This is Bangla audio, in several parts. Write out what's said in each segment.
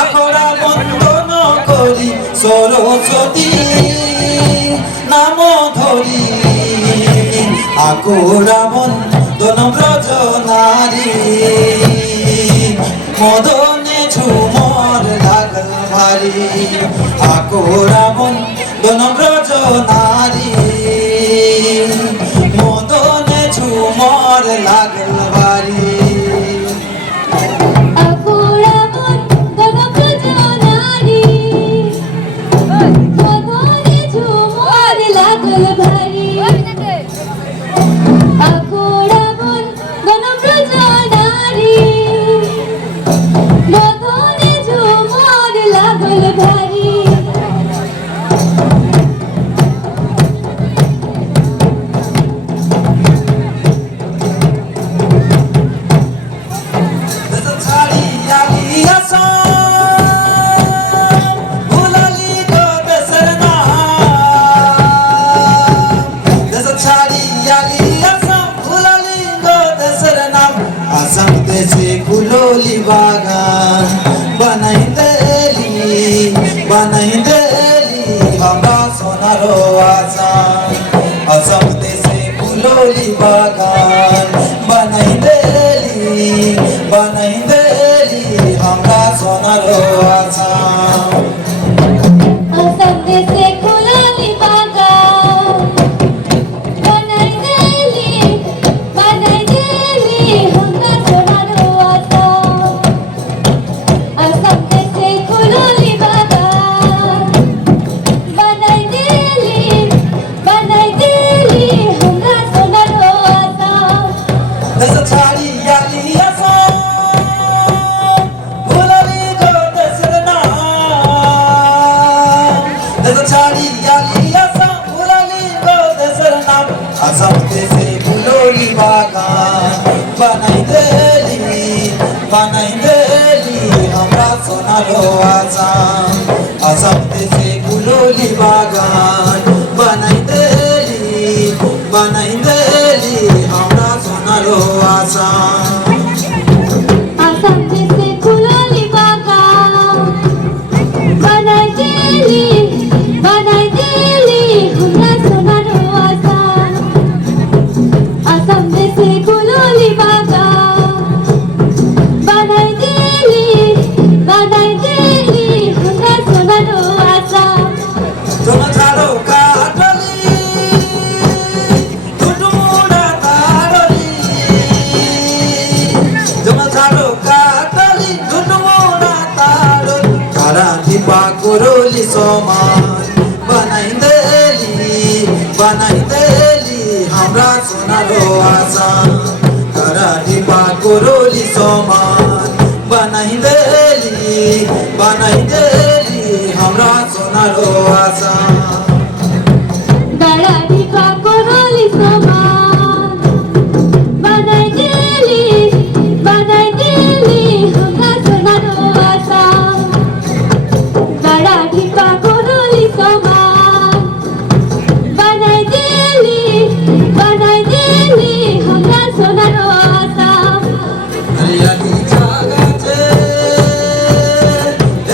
আখড়া বন্দন করি সরস্বতী নাম ধরি আখড়া বন্দন ব্রজ নারী মদনে ঝুমর লাগল ভারী আখড়া বন্দন ব্রজ নারী মদনে ঝুমর লাগল ভারী फुलोली बागान बनाई देली हमरा सोनारो आसान असम देशे फुलोली बागान बनाई देली हमरा सोनारो आसान असम देशे फुलोली बागान बनाई देली हमरा सोनारो असम देशे फुलोली बागान बनाई देली हमरा सोनारो दस छाड़ी याली असम फुलोली को दसर नाम दस छाड़ी याली असम फुलोली को दसर नाम असम देशे फुलोली बागान बनाई देली हमरा सोनारो आसान असम देशे फुलोली बागान बनाई देली हमरा सोनारो आसान असम देशे फुलोली बागान बनाई देली हमरा सोनारो आसान असम देशे फुलोली बागान बनाई देली हमरा सोनारो आसान सोना झाड़ो काटली टुटमुड़ा तारली सोना झाड़ो काटली टुटमुड़ा तारली कारा दीपा कोरोली समान बनाई देली हमरा सोनारो आसान कारा दीपा कोरोली समान बनाई देली हमरा सोनारो आसान बड़ा दीपा कोरोली समान बनाई देली हमरा सोनारो आसान बड़ा दीपा कोरोली समान बनाई देली हमरा सोनारो आसान हरियाली जागाचे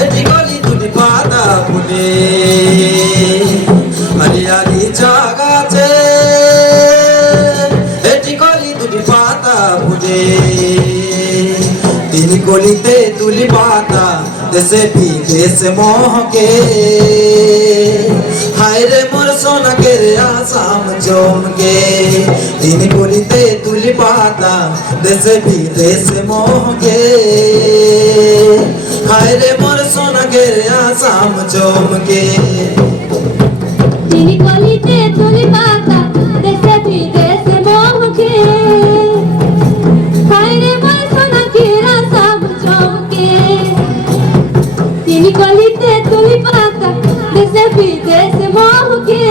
एटी गली तुली पाता फुले हरियाली जागाचे एटी गली तुली पाता फुले तीन गलीते तुली पाता देशे विदेश मोहके हाय रे मोर सोना के रे आसाम चमके तीन गलीते तुली पाता देशे विदेश मोहके हाय रे मोर सोना के रे आसाम चमके তিনি কলিতে তুলি পাতা দেশে বিদেশে মোহকে হায়রে মোর সোনা কেরা সব চমকে তিনি কলিতে তুলি পাতা দেশে বিদেশে মোহকে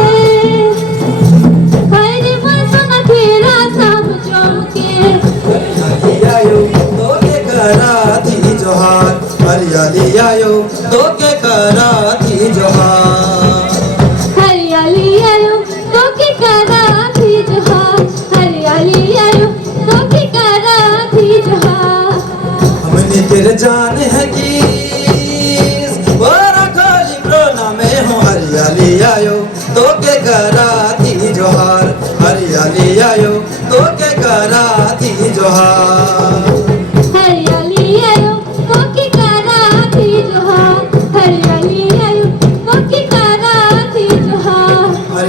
হায়রে মোর সোনা কেরা সব চমকে हरियाली आयो तो के करा थी जोहार हरियाली आयो तो के करा थी जोहार हरियाली आयो तो के करा थी जोहार हमने तेरे जान है कि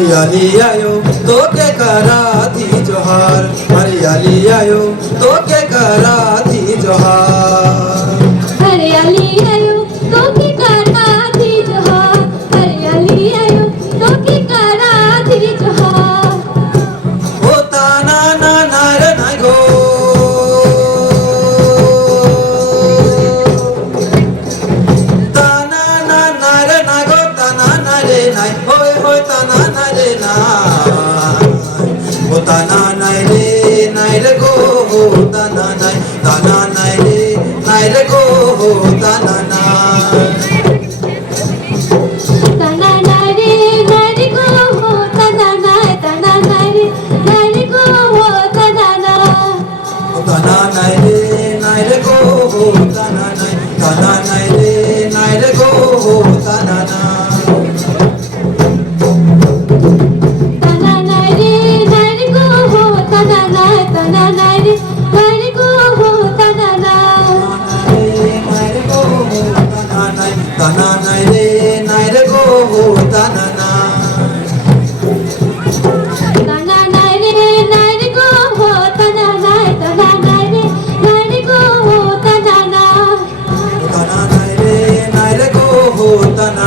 हरियाली आयो तो के करा थी जोहार हरियाली आयो तो के करा थी जोहार हरियाली आयो तो की करा थी जोहार हरियाली आयो तो की करा थी जोहार ओ ताना ना ना रे ना गो ताना ना ना रे ना गो ताना ना रे ना होय होय ताना ना रे ना ओ ताना ना रे गो ताना ना रे गो ताना ना तना नारे गो हो तना नारे गो हो तना ना ताना नाय रे गो ताना नाय रे गो ताना ना तना नारे गो हो तना नारे गो हो तना ना ताना नाय रे गो ताना ना तना नारे गो हो तना नारे गो हो तना ना ताना नाय रे गो ताना